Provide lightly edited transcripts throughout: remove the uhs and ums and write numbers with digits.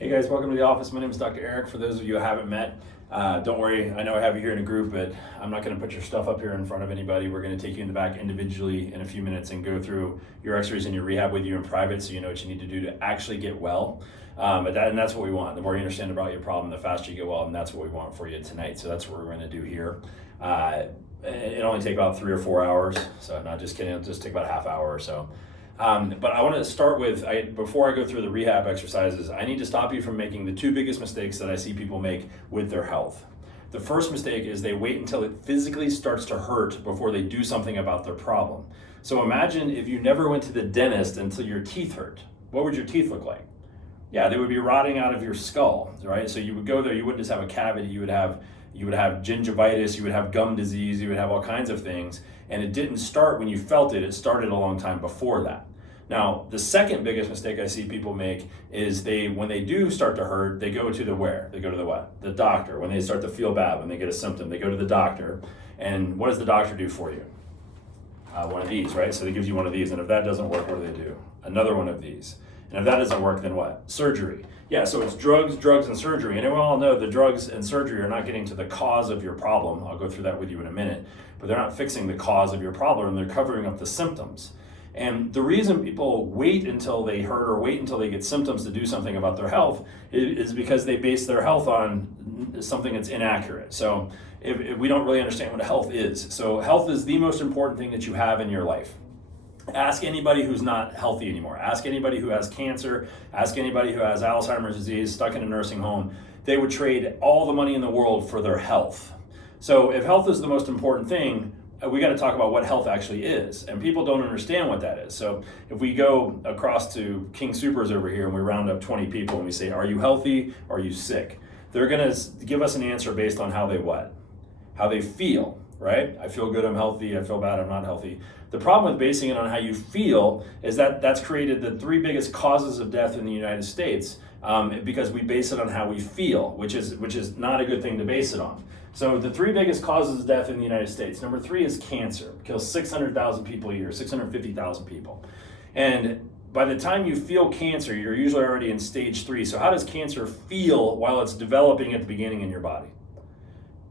Hey guys, welcome to the office. My name is Dr. Eric. For those of you who haven't met, don't worry, I know I have you here in a group, but I'm not going to put your stuff up here in front of anybody. We're going to take you in the back individually in a few minutes and go through your x-rays and your rehab with you in private so you know what you need to do to actually get well. And that's what we want. The more you understand about your problem, the faster you get well, and that's what we want for you tonight. So that's what we're going to do here. It only take about 3 or 4 hours, so not just kidding, it'll just take about a half hour or so. But I want to start with, before I go through the rehab exercises, I need to stop you from making the two biggest mistakes that I see people make with their health. The first mistake is they wait until it physically starts to hurt before they do something about their problem. So imagine if you never went to the dentist until your teeth hurt. What would your teeth look like? Yeah, they would be rotting out of your skull, right? So you would go there, you wouldn't just have a cavity, you would have gingivitis, you would have gum disease, you would have all kinds of things. And it didn't start when you felt it, it started a long time before that. Now, the second biggest mistake I see people make is when they do start to hurt, they go to the where? They go to the what? The doctor. When they start to feel bad, when they get a symptom, they go to the doctor. And what does the doctor do for you? One of these, right? So they gives you one of these, and if that doesn't work, what do? Another one of these. And if that doesn't work, then what? Surgery. Yeah, so it's drugs, and surgery. And we all know the drugs and surgery are not getting to the cause of your problem. I'll go through that with you in a minute. But they're not fixing the cause of your problem. They're covering up the symptoms. And the reason people wait until they hurt or wait until they get symptoms to do something about their health is because they base their health on something that's inaccurate. So if we don't really understand what health is. So health is the most important thing that you have in your life. Ask anybody who's not healthy anymore. Ask anybody who has cancer. Ask anybody who has Alzheimer's disease, stuck in a nursing home. They would trade all the money in the world for their health. So if health is the most important thing, we got to talk about what health actually is. And people don't understand what that is. So if we go across to King Supers over here and we round up 20 people and we say, are you healthy? Are you sick? They're going to give us an answer based on how they what? How they feel, right? I feel good, I'm healthy. I feel bad, I'm not healthy. The problem with basing it on how you feel is that that's created the 3 biggest causes of death in the United States because we base it on how we feel, which is not a good thing to base it on. So the 3 biggest causes of death in the United States. Number 3 is cancer. It kills 600,000 people a year, 650,000 people. And by the time you feel cancer, you're usually already in stage 3. So how does cancer feel while it's developing at the beginning in your body?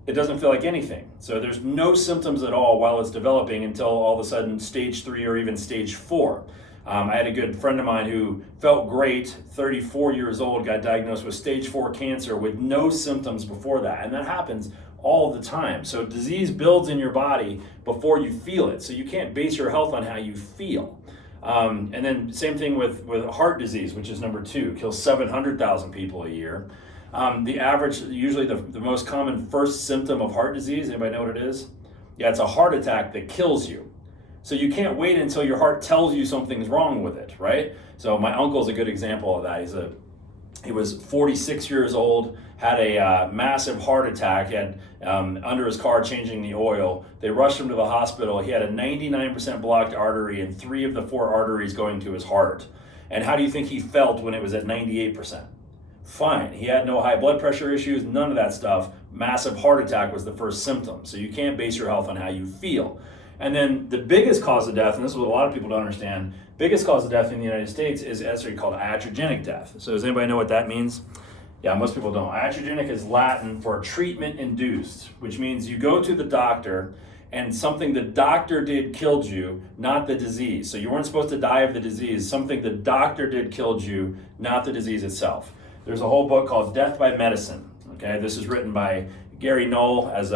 It doesn't feel like anything. So there's no symptoms at all while it's developing until all of a sudden stage 3 or even stage 4. I had a good friend of mine who felt great, 34 years old, got diagnosed with stage 4 cancer with no symptoms before that. And that happens all the time. So disease builds in your body before you feel it. So you can't base your health on how you feel. And then same thing with heart disease, which is number 2, kills 700,000 people a year. The average, usually the most common first symptom of heart disease, anybody know what it is? Yeah, it's a heart attack that kills you. So you can't wait until your heart tells you something's wrong with it, right? So my uncle's a good example of that. He was 46 years old, had a massive heart attack, had under his car changing the oil. They rushed him to the hospital. He had a 99% blocked artery and 3 of the 4 arteries going to his heart. And how do you think he felt when it was at 98%? Fine. He had no high blood pressure issues, none of that stuff. Massive heart attack was the first symptom. So you can't base your health on how you feel. And then the biggest cause of death, and this is what a lot of people don't understand, biggest cause of death in the United States is actually called iatrogenic death. So does anybody know what that means? Yeah, most people don't. Iatrogenic is Latin for treatment induced, which means you go to the doctor and something the doctor did killed you, not the disease. So you weren't supposed to die of the disease. Something the doctor did killed you, not the disease itself. There's a whole book called Death by Medicine. Okay, this is written by Gary Knoll, as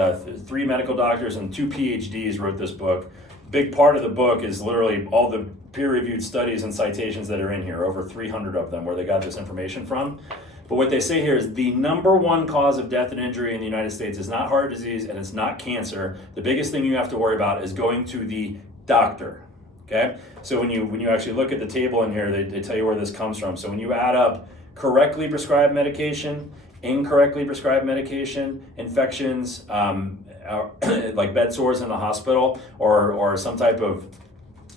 3 medical doctors and 2 PhDs wrote this book. Big part of the book is literally all the peer-reviewed studies and citations that are in here, over 300 of them, where they got this information from. But what they say here is the number 1 cause of death and injury in the United States is not heart disease and it's not cancer. The biggest thing you have to worry about is going to the doctor. Okay, so when you actually look at the table in here, they tell you where this comes from. So when you add up correctly prescribed medication, incorrectly prescribed medication, infections, like bed sores in the hospital, or some type of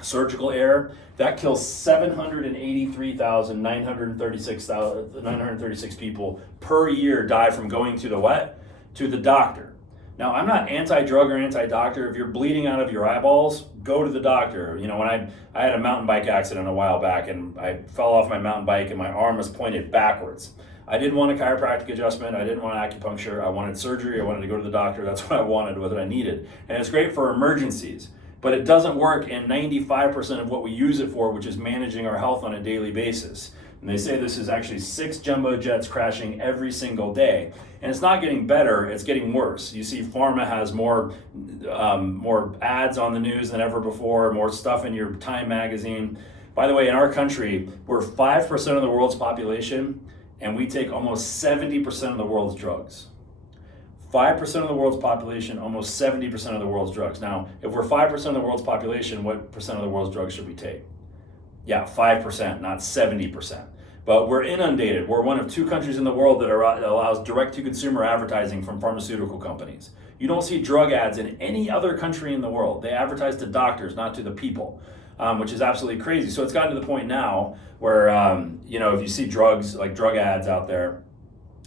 surgical error, that kills 783,936 people per year die from going to the what? To the doctor. Now, I'm not anti-drug or anti-doctor. If you're bleeding out of your eyeballs, go to the doctor. You know, when I had a mountain bike accident a while back, and I fell off my mountain bike and my arm was pointed backwards. I didn't want a chiropractic adjustment. I didn't want acupuncture. I wanted surgery. I wanted to go to the doctor. That's what I wanted, what I needed. And it's great for emergencies, but it doesn't work in 95% of what we use it for, which is managing our health on a daily basis. And they say this is actually 6 jumbo jets crashing every single day. And it's not getting better, it's getting worse. You see pharma has more ads on the news than ever before, more stuff in your Time magazine. By the way, in our country, we're 5% of the world's population, and we take almost 70% of the world's drugs. 5% of the world's population, almost 70% of the world's drugs. Now, if we're 5% of the world's population, what percent of the world's drugs should we take? Yeah, 5%, not 70%. But we're inundated. We're one of 2 countries in the world that allows direct-to-consumer advertising from pharmaceutical companies. You don't see drug ads in any other country in the world. They advertise to doctors, not to the people, which is absolutely crazy. So it's gotten to the point now where, if you see drugs, like drug ads out there,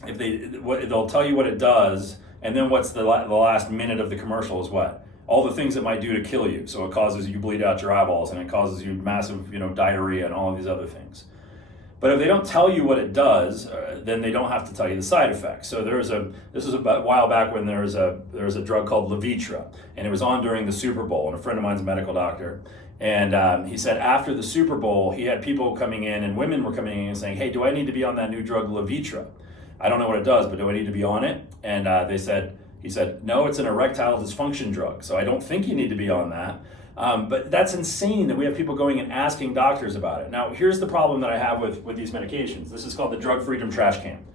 they'll tell you what it does, and then what's the last minute of the commercial is what? All the things it might do to kill you. So it causes you bleed out your eyeballs, and it causes you massive, diarrhea and all of these other things. But if they don't tell you what it does, then they don't have to tell you the side effects. So this was a while back when there was a drug called Levitra, and it was on during the Super Bowl, and a friend of mine's a medical doctor. And he said after the Super Bowl, he had people coming in, and women were coming in and saying, hey, do I need to be on that new drug Levitra? I don't know what it does, but do I need to be on it? And he said, no, it's an erectile dysfunction drug, so I don't think you need to be on that. But that's insane that we have people going and asking doctors about it. Now, here's the problem that I have with these medications. This is called the drug freedom trash can.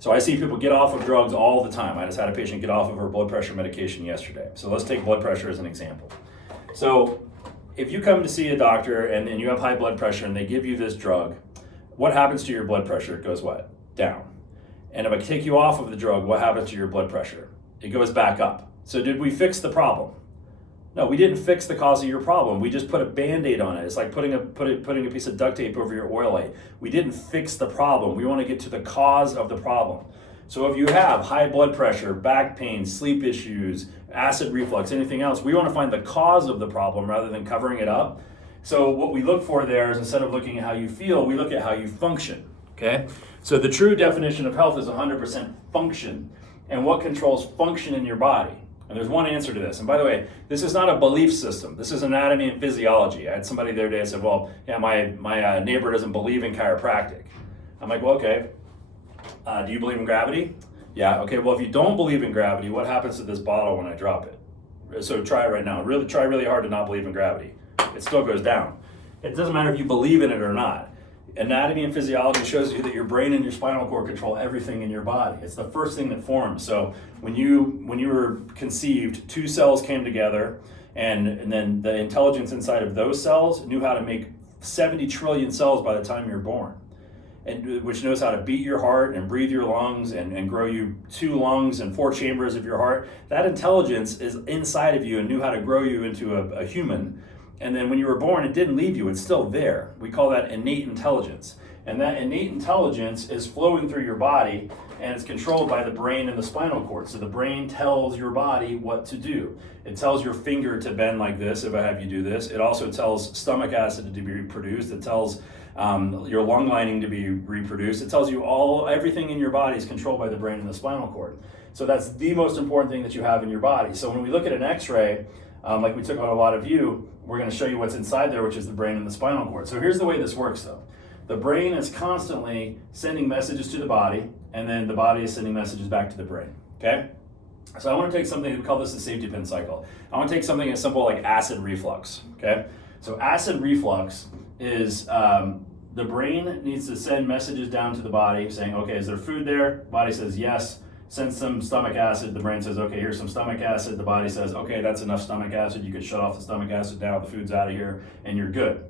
So I see people get off of drugs all the time. I just had a patient get off of her blood pressure medication yesterday. So let's take blood pressure as an example. So if you come to see a doctor and you have high blood pressure and they give you this drug, what happens to your blood pressure? It goes what? Down. And if I take you off of the drug, what happens to your blood pressure? It goes back up. So did we fix the problem? No, we didn't fix the cause of your problem. We just put a Band-Aid on it. It's like putting a piece of duct tape over your oil light. We didn't fix the problem. We want to get to the cause of the problem. So if you have high blood pressure, back pain, sleep issues, acid reflux, anything else, we want to find the cause of the problem rather than covering it up. So what we look for there is, instead of looking at how you feel, we look at how you function, okay? So the true definition of health is 100% function. And what controls function in your body? And there's one answer to this. And by the way, this is not a belief system. This is anatomy and physiology. I had somebody the other day that said, well, yeah, my neighbor doesn't believe in chiropractic. I'm like, well, okay. Do you believe in gravity? Yeah, okay. Well, if you don't believe in gravity, what happens to this bottle when I drop it? So try it right now. Try really hard to not believe in gravity. It still goes down. It doesn't matter if you believe in it or not. Anatomy and physiology shows you that your brain and your spinal cord control everything in your body. It's the first thing that forms. So when you were conceived, 2 cells came together, and then the intelligence inside of those cells knew how to make 70 trillion cells by the time you're born, and which knows how to beat your heart and breathe your lungs and grow you 2 lungs and 4 chambers of your heart. That intelligence is inside of you and knew how to grow you into a human. And then when you were born, it didn't leave you. It's still there. We call that innate intelligence. And that innate intelligence is flowing through your body, and it's controlled by the brain and the spinal cord. So the brain tells your body what to do. It tells your finger to bend like this if I have you do this. It also tells stomach acid to be reproduced. It tells your lung lining to be reproduced. It tells you everything in your body is controlled by the brain and the spinal cord. So that's the most important thing that you have in your body. So when we look at an x-ray, like we took on a lot of you, we're going to show you what's inside there, which is the brain and the spinal cord. So here's the way this works, though. The brain is constantly sending messages to the body, and then the body is sending messages back to the brain, okay? So I want to take something, we call this the safety pin cycle. I want to take something as simple like acid reflux, okay? So acid reflux is the brain needs to send messages down to the body saying, okay, is there food there? Body says yes. Send some stomach acid. The brain says, okay, here's some stomach acid. The body says, okay, that's enough stomach acid. You can shut off the stomach acid now. The food's out of here, and you're good.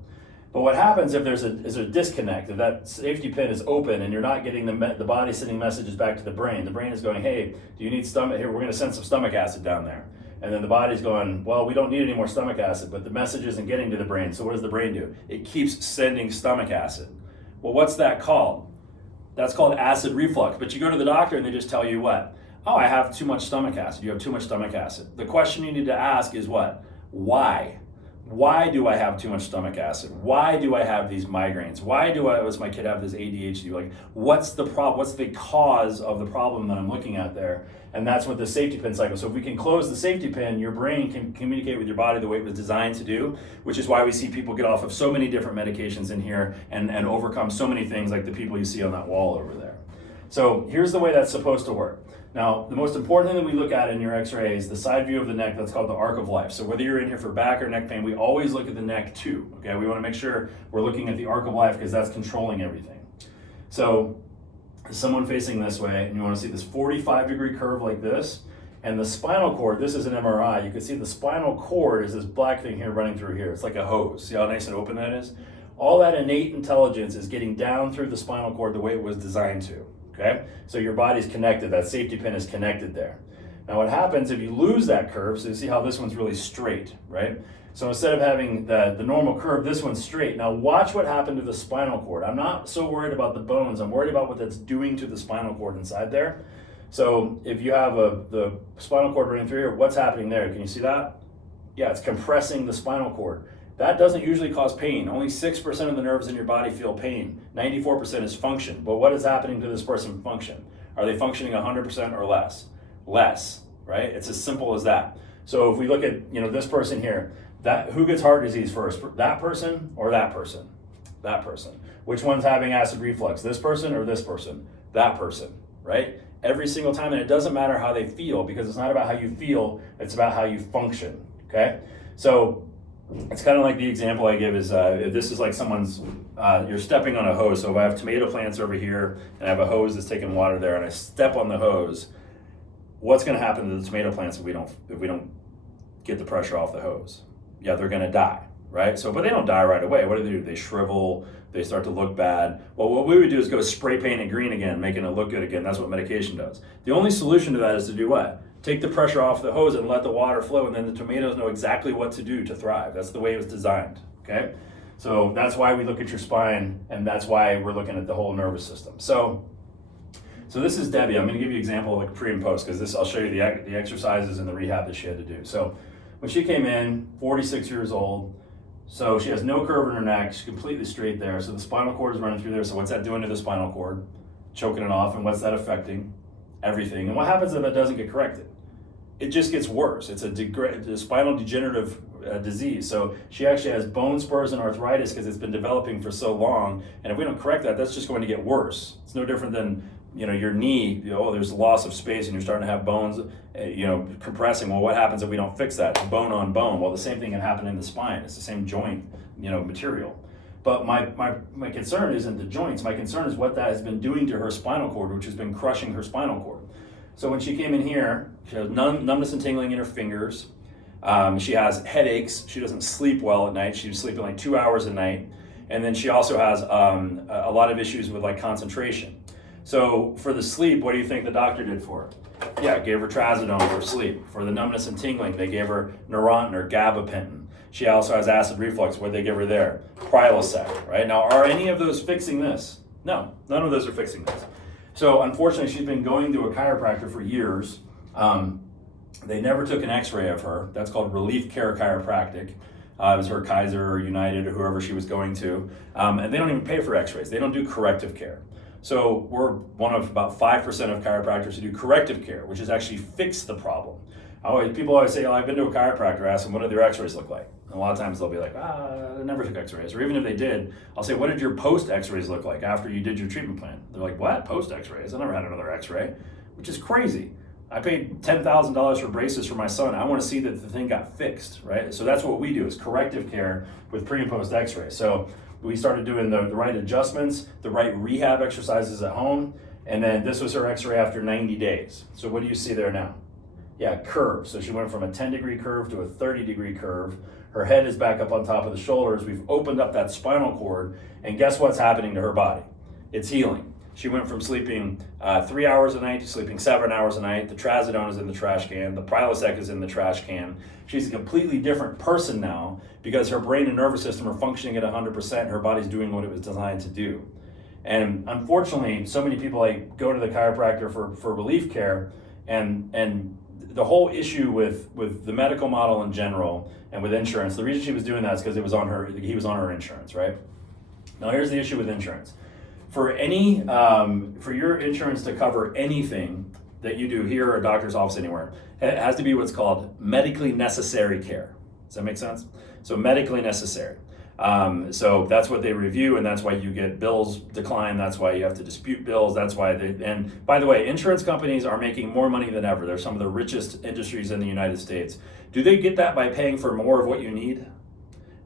But what happens if there's a disconnect, if that safety pin is open and you're not getting the body sending messages back to the brain? The brain is going, hey, do you need stomach? Here, we're going to send some stomach acid down there. And then the body's going, well, we don't need any more stomach acid, but the message isn't getting to the brain. So what does the brain do? It keeps sending stomach acid. Well, what's that called? That's called acid reflux. But you go to the doctor and they just tell you what? Oh, I have too much stomach acid. You have too much stomach acid. The question you need to ask is what? Why? Why do I have too much stomach acid? Why do I have these migraines? Why does my kid have this ADHD? Like, what's the problem? What's the cause of the problem that I'm looking at there? And that's what the safety pin cycle. So if we can close the safety pin, your brain can communicate with your body the way it was designed to do, which is why we see people get off of so many different medications in here and overcome so many things like the people you see on that wall over there. So here's the way that's supposed to work. Now, the most important thing that we look at in your x-ray is the side view of the neck. That's called the arc of life. So whether you're in here for back or neck pain, we always look at the neck too, okay? We wanna make sure we're looking at the arc of life because that's controlling everything. So someone facing this way, and you wanna see this 45-degree curve like this, and the spinal cord, this is an MRI, you can see the spinal cord is this black thing here running through here. It's like a hose. See how nice and open that is? All that innate intelligence is getting down through the spinal cord the way it was designed to. Okay? So your body's connected, that safety pin is connected there. Now what happens if you lose that curve, so you see how this one's really straight, right? So instead of having the normal curve, this one's straight. Now watch what happened to the spinal cord. I'm not so worried about the bones, I'm worried about what that's doing to the spinal cord inside there. So if you have the spinal cord running through here, what's happening there? Can you see that? Yeah, it's compressing the spinal cord. That doesn't usually cause pain. Only 6% of the nerves in your body feel pain. 94% is function. But what is happening to this person function? Are they functioning 100% or less? Less, right? It's as simple as that. So if we look at this person here, who gets heart disease first? That person or that person? That person. Which one's having acid reflux? This person or this person? That person, right? Every single time, and it doesn't matter how they feel because it's not about how you feel, it's about how you function, okay? So it's kind of like the example I give is if this is like someone's, you're stepping on a hose. So if I have tomato plants over here and I have a hose that's taking water there and I step on the hose, what's going to happen to the tomato plants if we don't get the pressure off the hose? Yeah, they're going to die, right? So, but they don't die right away. What do? They shrivel, they start to look bad. Well, what we would do is go spray paint it green again, making it look good again. That's what medication does. The only solution to that is to do what? Take the pressure off the hose and let the water flow, and then the tomatoes know exactly what to do to thrive. That's the way it was designed, okay? So that's why we look at your spine, and that's why we're looking at the whole nervous system. So this is Debbie. I'm gonna give you an example of like pre and post, because I'll show you the exercises and the rehab that she had to do. So when she came in, 46 years old, so she has no curve in her neck, she's completely straight there. So the spinal cord is running through there. So what's that doing to the spinal cord? Choking it off, and what's that affecting? Everything. And what happens if it doesn't get corrected? It just gets worse. It's a spinal degenerative disease. So she actually has bone spurs and arthritis because it's been developing for so long. And if we don't correct that, that's just going to get worse. It's no different than your knee. There's loss of space and you're starting to have bones, compressing. Well, what happens if we don't fix that? It's bone on bone. Well, the same thing can happen in the spine. It's the same joint, material. But my concern isn't the joints. My concern is what that has been doing to her spinal cord, which has been crushing her spinal cord. So when she came in here, she has numbness and tingling in her fingers. She has headaches. She doesn't sleep well at night. She's sleeping like 2 hours a night. And then she also has a lot of issues with like concentration. So for the sleep, what do you think the doctor did for her? Yeah, gave her trazodone for sleep. For the numbness and tingling, they gave her Neurontin or gabapentin. She also has acid reflux. What did they give her there? Prilosec, right? Now, are any of those fixing this? No, none of those are fixing this. So unfortunately, she's been going to a chiropractor for years. They never took an x-ray of her. That's called Relief Care Chiropractic. It was her Kaiser or United or whoever she was going to. And they don't even pay for x-rays. They don't do corrective care. So we're one of about 5% of chiropractors who do corrective care, which is actually fix the problem. People always say, I've been to a chiropractor, ask them, what do their x-rays look like? And a lot of times they'll be like, I never took x-rays. Or even if they did, I'll say, what did your post x-rays look like after you did your treatment plan? They're like, what? Post x-rays? I never had another x-ray, which is crazy. I paid $10,000 for braces for my son. I want to see that the thing got fixed, right? So that's what we do is corrective care with pre and post x-rays. So we started doing the right adjustments, the right rehab exercises at home. And then this was her x-ray after 90 days. So what do you see there now? Yeah, curve. So she went from a 10-degree curve to a 30-degree curve. Her head is back up on top of the shoulders. We've opened up that spinal cord, and guess what's happening to her body? It's healing. She went from sleeping 3 hours a night to sleeping 7 hours a night. The trazodone is in the trash can. The Prilosec is in the trash can. She's a completely different person now because her brain and nervous system are functioning at 100%. Her body's doing what it was designed to do. And unfortunately, so many people go to the chiropractor for relief care, And the whole issue with the medical model in general and with insurance, the reason she was doing that is because he was on her insurance, right? Now here's the issue with insurance. For your insurance to cover anything that you do here or a doctor's office anywhere, it has to be what's called medically necessary care. Does that make sense? So medically necessary. So that's what they review, and that's why you get bills decline. That's why you have to dispute bills. That's why and by the way, insurance companies are making more money than ever. They're some of the richest industries in the United States. Do they get that by paying for more of what you need?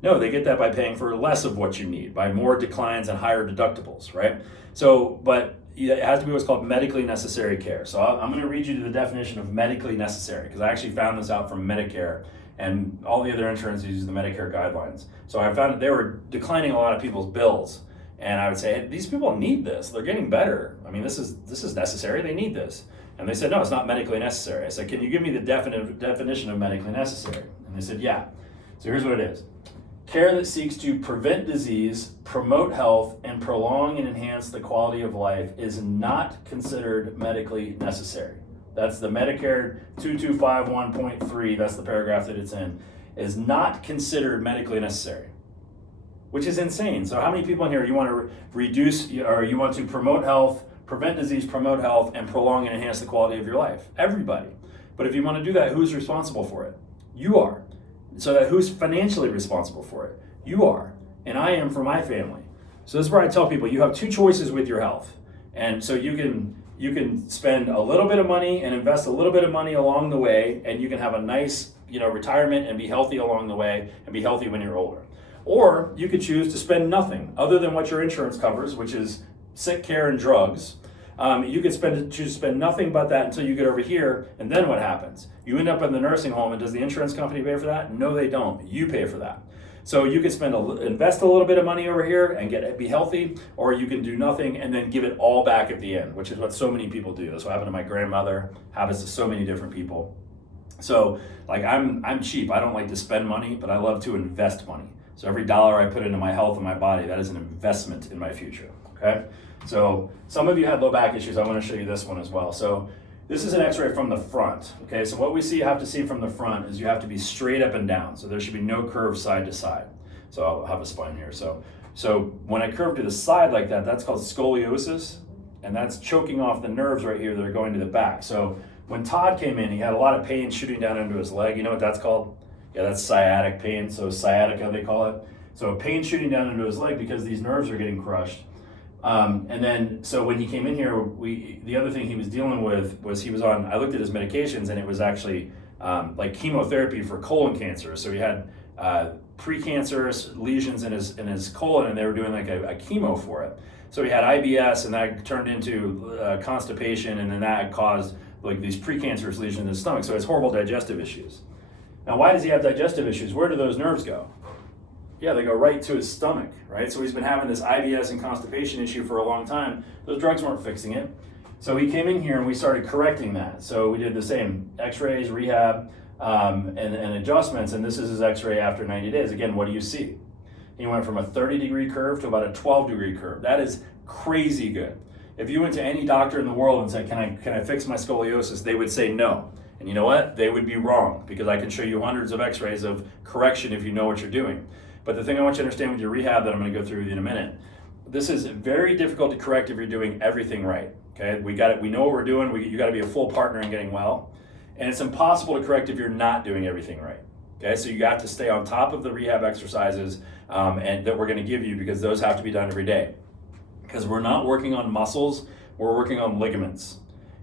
No, they get that by paying for less of what you need, by more declines and higher deductibles, right? So, but it has to be what's called medically necessary care. So I'm going to read you the definition of medically necessary, because I actually found this out from Medicare, and all the other insurances use the Medicare guidelines. So I found that they were declining a lot of people's bills, and I would say, hey, these people need this. They're getting better. I mean, this is necessary. They need this. And they said, no, it's not medically necessary. I said, can you give me the definition of medically necessary? And they said, yeah. So here's what it is. Care that seeks to prevent disease, promote health, and prolong and enhance the quality of life is not considered medically necessary. That's the Medicare 2251.3, that's the paragraph that it's in, is not considered medically necessary, which is insane. So how many people in here you want to reduce, or you want to promote health, prevent disease, promote health, and prolong and enhance the quality of your life? Everybody. But if you want to do that, who's responsible for it? You are. So that who's financially responsible for it? You are. And I am for my family. So this is where I tell people you have two choices with your health. And so you can spend a little bit of money and invest a little bit of money along the way, and you can have a nice, retirement and be healthy along the way and be healthy when you're older. Or you could choose to spend nothing other than what your insurance covers, which is sick care and drugs. You could choose to spend nothing but that until you get over here, and then what happens? You end up in the nursing home, and does the insurance company pay for that? No, they don't. You pay for that. So you could invest a little bit of money over here and be healthy, or you can do nothing and then give it all back at the end, which is what so many people do. That's what happened to my grandmother, happens to so many different people. So I'm cheap. I don't like to spend money, but I love to invest money. So every dollar I put into my health and my body, that is an investment in my future, okay? So some of you had low back issues. I want to show you this one as well. So this is an x-ray from the front, okay? So what you have to see from the front is you have to be straight up and down. So there should be no curve side to side. So I'll have a spine here. So when I curve to the side like that, that's called scoliosis, and that's choking off the nerves right here that are going to the back. So when Todd came in, he had a lot of pain shooting down into his leg. You know what that's called? Yeah, that's sciatic pain. So sciatica, they call it. So pain shooting down into his leg because these nerves are getting crushed. And then, so when he came in here, the other thing he was dealing with was I looked at his medications, and it was actually like chemotherapy for colon cancer. So he had precancerous lesions in his colon, and they were doing like a chemo for it. So he had IBS, and that turned into constipation, and then that caused like these precancerous lesions in his stomach. So he has horrible digestive issues. Now, why does he have digestive issues? Where do those nerves go? Yeah, they go right to his stomach, right? So he's been having this IBS and constipation issue for a long time. Those drugs weren't fixing it. So he came in here and we started correcting that. So we did the same x-rays, rehab, and adjustments, and this is his x-ray after 90 days. Again, what do you see? He went from a 30-degree curve to about a 12-degree curve. That is crazy good. If you went to any doctor in the world and said, can I fix my scoliosis? They would say no. And you know what? They would be wrong, because I can show you hundreds of x-rays of correction if you know what you're doing. But the thing I want you to understand with your rehab that I'm going to go through with you in a minute, this is very difficult to correct if you're doing everything right. Okay, we know what we're doing. You got to be a full partner in getting well, and it's impossible to correct if you're not doing everything right. Okay, so you got to stay on top of the rehab exercises and that we're going to give you, because those have to be done every day. Because we're not working on muscles, we're working on ligaments.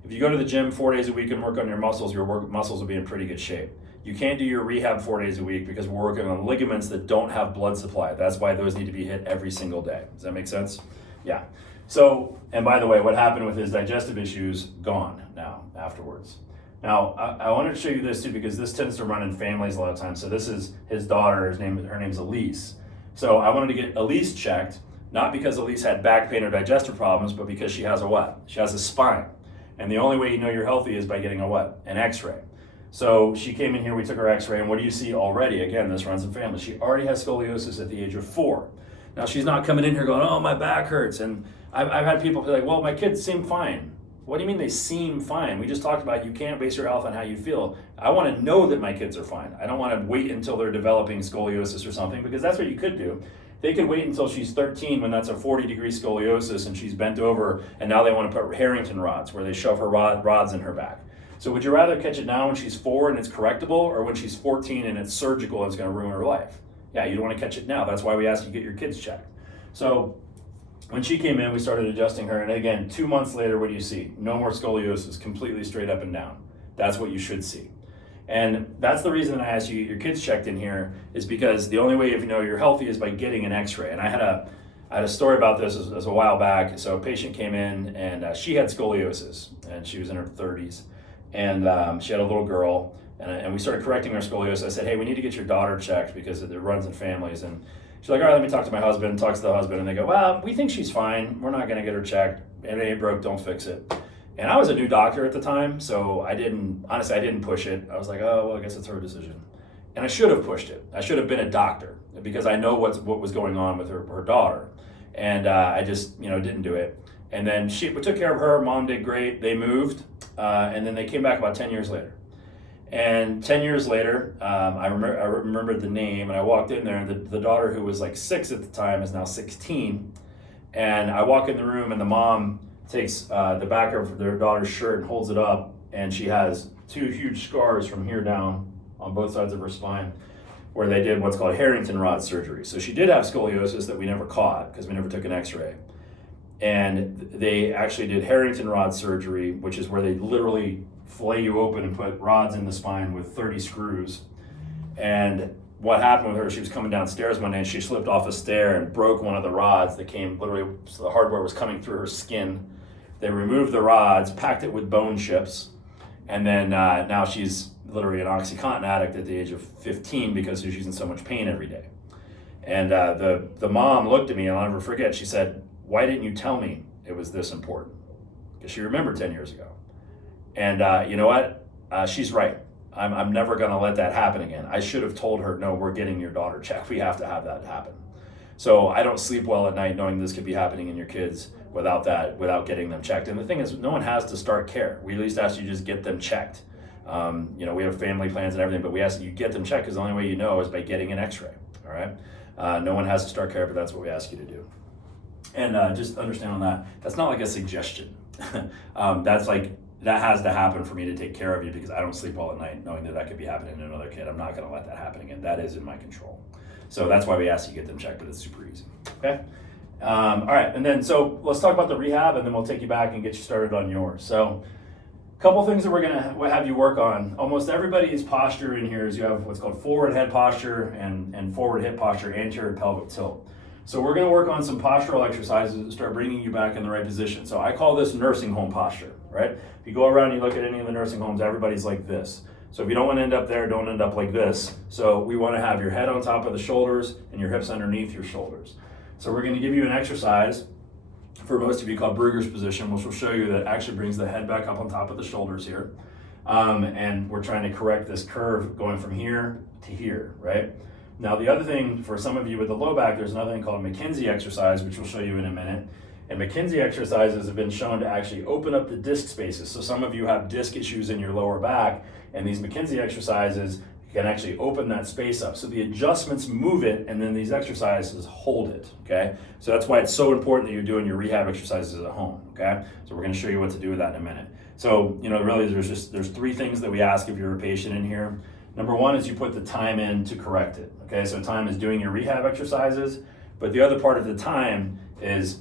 If you go to the gym 4 days a week and work on your muscles will be in pretty good shape. You can't do your rehab 4 days a week because we're working on ligaments that don't have blood supply. That's why those need to be hit every single day. Does that make sense? Yeah. So, and by the way, what happened with his digestive issues, gone now afterwards. Now, I wanted to show you this too, because this tends to run in families a lot of times. So this is his daughter, her name's Elise. So I wanted to get Elise checked, not because Elise had back pain or digestive problems, but because she has a what? She has a spine. And the only way you know you're healthy is by getting a what? An x-ray. So she came in here, we took her x-ray, and what do you see already? Again, this runs in families. She already has scoliosis at the age of 4. Now, she's not coming in here going, oh, my back hurts. And I've had people be like, well, my kids seem fine. What do you mean they seem fine? We just talked about you can't base your health on how you feel. I want to know that my kids are fine. I don't want to wait until they're developing scoliosis or something, because that's what you could do. They could wait until she's 13 when that's a 40-degree scoliosis and she's bent over, and now they want to put Harrington rods where they shove her rods in her back. So would you rather catch it now when she's 4 and it's correctable, or when she's 14 and it's surgical and it's going to ruin her life? Yeah, you don't want to catch it now. That's why we ask you to get your kids checked. So when she came in, we started adjusting her, and again, 2 months later, what do you see? No more scoliosis, completely straight up and down. That's what you should see. And that's the reason that I asked you to get your kids checked in here, is because the only way if you know you're healthy is by getting an x-ray. And I had a story about this as a while back. So a patient came in, and she had scoliosis, and she was in her 30s. And she had a little girl, and we started correcting her scoliosis. I said, hey, we need to get your daughter checked because it runs in families. And she's like, all right, let me talk to my husband. Talks to the husband, and they go, well, we think she's fine. We're not going to get her checked. If it ain't broke, don't fix it. And I was a new doctor at the time, so I didn't push it. I was like, oh, well, I guess it's her decision. And I should have pushed it. I should have been a doctor, because I know what was going on with her daughter. And I just, didn't do it. And then we took care of her. Mom did great. They moved, and then they came back about 10 years later. And 10 years later, I remembered the name, and I walked in there, and the daughter, who was like 6 at the time, is now 16. And I walk in the room, and the mom takes the back of their daughter's shirt and holds it up, and she has 2 huge scars from here down on both sides of her spine, where they did what's called Harrington rod surgery. So she did have scoliosis that we never caught because we never took an x-ray. And they actually did Harrington rod surgery, which is where they literally fillet you open and put rods in the spine with 30 screws. And what happened with her, she was coming downstairs one day and she slipped off a stair and broke one of the rods that came literally, so the hardware was coming through her skin. They removed the rods, packed it with bone chips, and then now she's literally an OxyContin addict at the age of 15 because she's in so much pain every day. And the mom looked at me, and I'll never forget, she said, why didn't you tell me it was this important? Because she remembered 10 years ago. And you know what? She's right. I'm never going to let that happen again. I should have told her, no, we're getting your daughter checked. We have to have that happen. So I don't sleep well at night knowing this could be happening in your kids without getting them checked. And the thing is, no one has to start care. We at least ask you to just get them checked. We have family plans and everything, but we ask that you get them checked because the only way you know is by getting an x-ray, all right? No one has to start care, but that's what we ask you to do. And just understand on that's not like a suggestion. That has to happen for me to take care of you because I don't sleep well at night knowing that could be happening to another kid. I'm not going to let that happen again. That is in my control. So that's why we ask you to get them checked, but it's super easy. Okay? All right, and then so let's talk about the rehab, and then we'll take you back and get you started on yours. So a couple things that we're going to have you work on. Almost everybody's posture in here is you have what's called forward head posture and forward hip posture, anterior pelvic tilt. So we're going to work on some postural exercises to start bringing you back in the right position. So I call this nursing home posture, right? If you go around and you look at any of the nursing homes, everybody's like this. So if you don't want to end up there, don't end up like this. So we want to have your head on top of the shoulders and your hips underneath your shoulders. So we're going to give you an exercise for most of you called Brugger's position, which will show you that it actually brings the head back up on top of the shoulders here. And we're trying to correct this curve going from here to here, right? Now, the other thing for some of you with the low back, there's another thing called a McKenzie exercise, which we'll show you in a minute. And McKenzie exercises have been shown to actually open up the disc spaces. So some of you have disc issues in your lower back, and these McKenzie exercises can actually open that space up. So the adjustments move it, and then these exercises hold it, okay? So that's why it's so important that you're doing your rehab exercises at home, okay? So we're gonna show you what to do with that in a minute. So, really there's 3 things that we ask if you're a patient in here. Number 1 is you put the time in to correct it, okay? So time is doing your rehab exercises, but the other part of the time is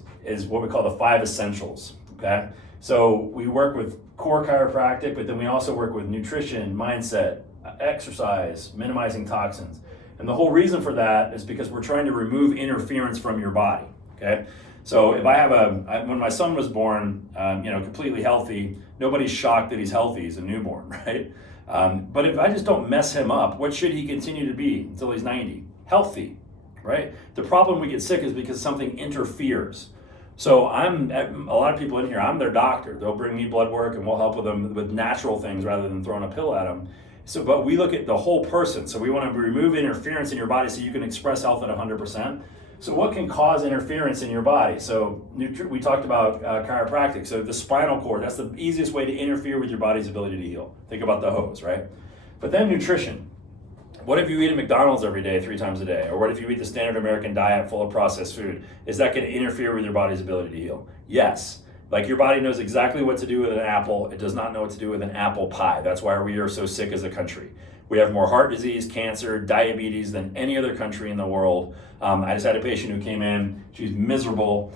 what we call the 5 essentials, okay? So we work with core chiropractic, but then we also work with nutrition, mindset, exercise, minimizing toxins. And the whole reason for that is because we're trying to remove interference from your body, okay? So if when my son was born, completely healthy, nobody's shocked that he's healthy, he's a newborn, right? But if I just don't mess him up, what should he continue to be until he's 90? Healthy, right? The problem we get sick is because something interferes. So a lot of people in here, I'm their doctor. They'll bring me blood work and we'll help with them with natural things rather than throwing a pill at them. So, but we look at the whole person. So we want to remove interference in your body so you can express health at 100%. So what can cause interference in your body? So we talked about chiropractic. So the spinal cord, that's the easiest way to interfere with your body's ability to heal. Think about the hose, right? But then nutrition. What if you eat at McDonald's every day, 3 times a day? Or what if you eat the standard American diet full of processed food? Is that going to interfere with your body's ability to heal? Yes. Like your body knows exactly what to do with an apple. It does not know what to do with an apple pie. That's why we are so sick as a country. We have more heart disease, cancer, diabetes than any other country in the world. I just had a patient who came in. She's miserable,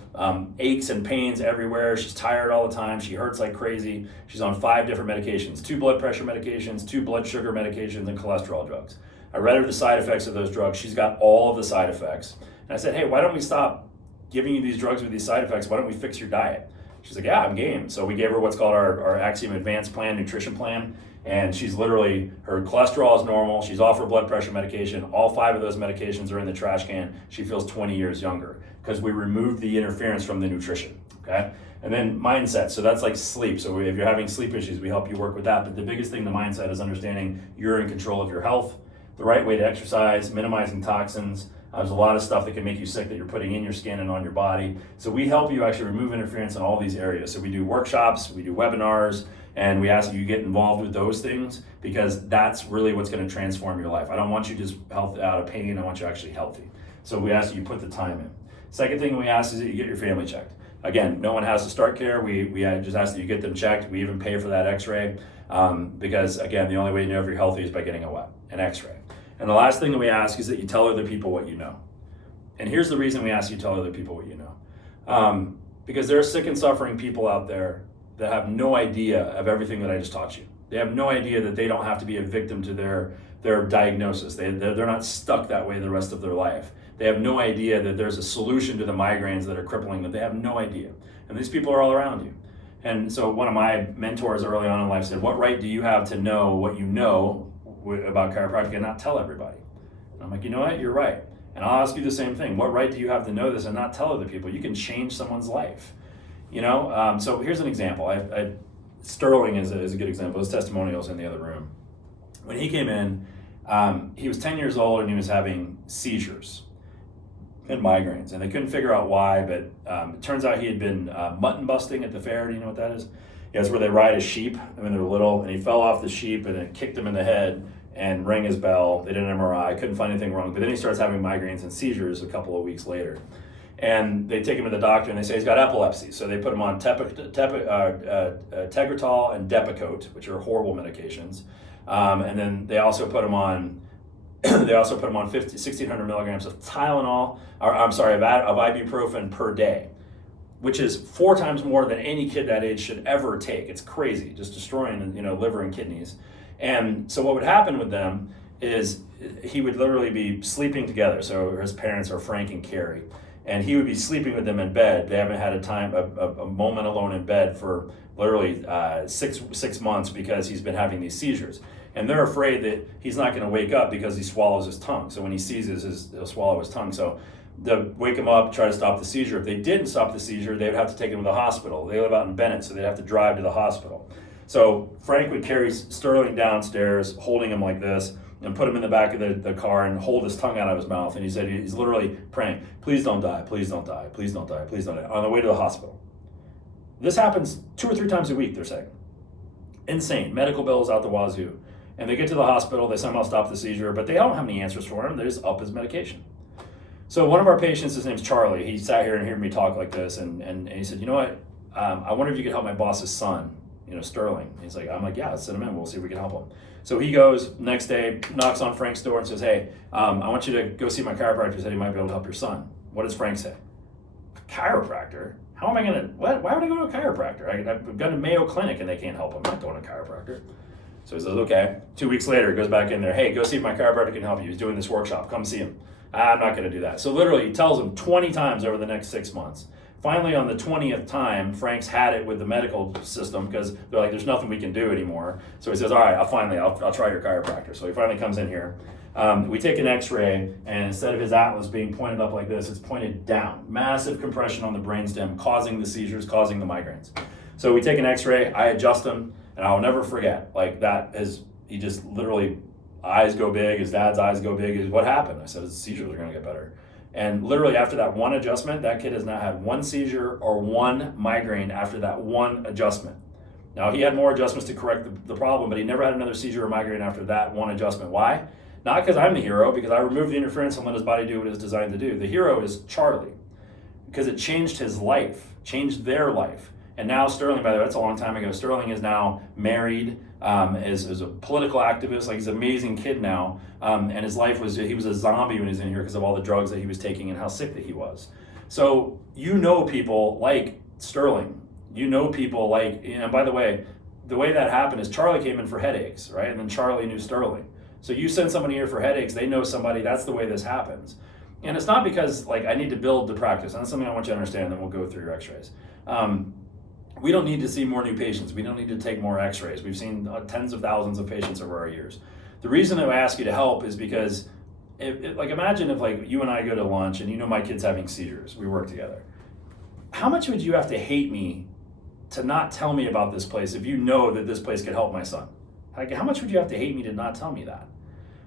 aches and pains everywhere. She's tired all the time. She hurts like crazy. She's on 5 different medications, 2 blood pressure medications, 2 blood sugar medications, and cholesterol drugs. I read her the side effects of those drugs. She's got all of the side effects. And I said, hey, why don't we stop giving you these drugs with these side effects? Why don't we fix your diet? She's like, yeah, I'm game. So we gave her what's called our Axiom Advanced Plan, nutrition plan. And she's literally, her cholesterol is normal. She's off her blood pressure medication. All 5 of those medications are in the trash can. She feels 20 years younger because we removed the interference from the nutrition, okay? And then mindset, so that's like sleep. So if you're having sleep issues, we help you work with that. But the biggest thing, the mindset, is understanding you're in control of your health, the right way to exercise, minimizing toxins. There's a lot of stuff that can make you sick that you're putting in your skin and on your body. So we help you actually remove interference in all these areas. So we do workshops, we do webinars, and we ask you get involved with those things because that's really what's going to transform your life. I don't want you just health out of pain. I want you actually healthy. So we ask you put the time in. Second thing we ask is that you get your family checked. Again, no one has to start care. We just ask that you get them checked. We even pay for that x-ray because, again, the only way you know if you're healthy is by getting an x-ray. And the last thing that we ask is that you tell other people what you know. And here's the reason we ask you to tell other people what you know. Because there are sick and suffering people out there that have no idea of everything that I just taught you. They have no idea that they don't have to be a victim to their diagnosis. They're not stuck that way the rest of their life. They have no idea that there's a solution to the migraines that are crippling them. They have no idea. And these people are all around you. And so one of my mentors early on in life said, what right do you have to know what you know about chiropractic and not tell everybody? And I'm like, you know what? You're right. And I'll ask you the same thing. What right do you have to know this and not tell other people? You can change someone's life. You know, so here's an example. Sterling is a good example. His testimonial's in the other room. When he came in, he was 10 years old and he was having seizures and migraines, and they couldn't figure out why, but it turns out he had been mutton busting at the fair. Do you know what that is? Yeah, it's where they ride a sheep when they're little, and he fell off the sheep and it kicked him in the head and rang his bell. They did an MRI, couldn't find anything wrong, but then he starts having migraines and seizures a couple of weeks later. And they take him to the doctor and they say he's got epilepsy. So they put him on Tegretol and Depakote, which are horrible medications. And then they also put him on 1,600 milligrams of Tylenol, of ibuprofen per day, which is 4 times more than any kid that age should ever take. It's crazy, just destroying liver and kidneys. And so what would happen with them is he would literally be sleeping together. So his parents are Frank and Carrie. And he would be sleeping with them in bed. They haven't had a moment alone in bed for literally 6 months because he's been having these seizures. And they're afraid that he's not going to wake up because he swallows his tongue. So when he seizes, he'll swallow his tongue. So they'll wake him up, try to stop the seizure. If they didn't stop the seizure, they would have to take him to the hospital. They live out in Bennett, so they'd have to drive to the hospital. So Frank would carry Sterling downstairs, holding him like this, and put him in the back of the car and hold his tongue out of his mouth. And he said he's literally praying, please don't die, please don't die, please don't die, please don't die, on the way to the hospital. This happens 2 or 3 times a week, they're saying. Insane. Medical bills out the wazoo. And they get to the hospital, they somehow stop the seizure, but they don't have any answers for him. They just up his medication. So one of our patients, his name's Charlie, he sat here and heard me talk like this, and he said, you know what, I wonder if you could help my boss's son, Sterling. He's like, I'm like, yeah, let's send him in, we'll see if we can help him. So he goes next day, knocks on Frank's door and says, hey, I want you to go see my chiropractor, said he might be able to help your son. What does Frank say? Chiropractor? How am I gonna, what? Why would I go to a chiropractor? I've gone to Mayo Clinic and they can't help him. I'm not going to a chiropractor. So he says, okay. 2 weeks later, he goes back in there, hey, go see if my chiropractor can help you. He's doing this workshop, come see him. I'm not gonna do that. So literally he tells him 20 times over the next 6 months. Finally, on the 20th time, Frank's had it with the medical system because they're like, there's nothing we can do anymore. So he says, all right, I'll try your chiropractor. So he finally comes in here. We take an x-ray, and instead of his atlas being pointed up like this, it's pointed down. Massive compression on the brainstem, causing the seizures, causing the migraines. So we take an x-ray, I adjust him, and I'll never forget, he just literally, eyes go big, his dad's eyes go big. What happened? I said, his seizures are gonna get better. And literally after that one adjustment, that kid has now had one seizure or one migraine after that one adjustment. Now, he had more adjustments to correct the problem, but he never had another seizure or migraine after that one adjustment. Why? Not because I'm the hero, because I removed the interference and let his body do what it's designed to do. The hero is Charlie, because it changed his life, changed their life. And now Sterling, by the way, that's a long time ago. Sterling is now married, is a political activist. Like, he's an amazing kid now. And his life was, he was a zombie when he was in here because of all the drugs that he was taking and how sick that he was. So you know people like Sterling. You know people like, and by the way that happened is Charlie came in for headaches, right? And then Charlie knew Sterling. So you send somebody here for headaches, they know somebody, that's the way this happens. And it's not because like I need to build the practice. And that's something I want you to understand, then we'll go through your x-rays. We don't need to see more new patients. We don't need to take more x-rays. We've seen tens of thousands of patients over our years. The reason that I ask you to help is because, like imagine if like you and I go to lunch and you know my kid's having seizures, we work together. How much would you have to hate me to not tell me about this place if you know that this place could help my son? Like, how much would you have to hate me to not tell me that?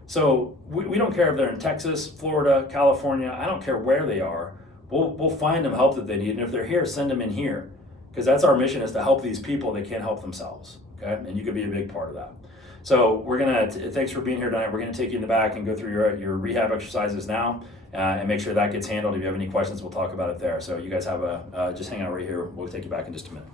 So we don't care if they're in Texas, Florida, California. I don't care where they are. We'll find them help that they need. And if they're here, send them in here. Because that's our mission, is to help these people that can't help themselves. Okay? And you could be a big part of that. So thanks for being here tonight. We're gonna take you in the back and go through your rehab exercises now and make sure that gets handled. If you have any questions, we'll talk about it there. So you guys have just hang out right here. We'll take you back in just a minute.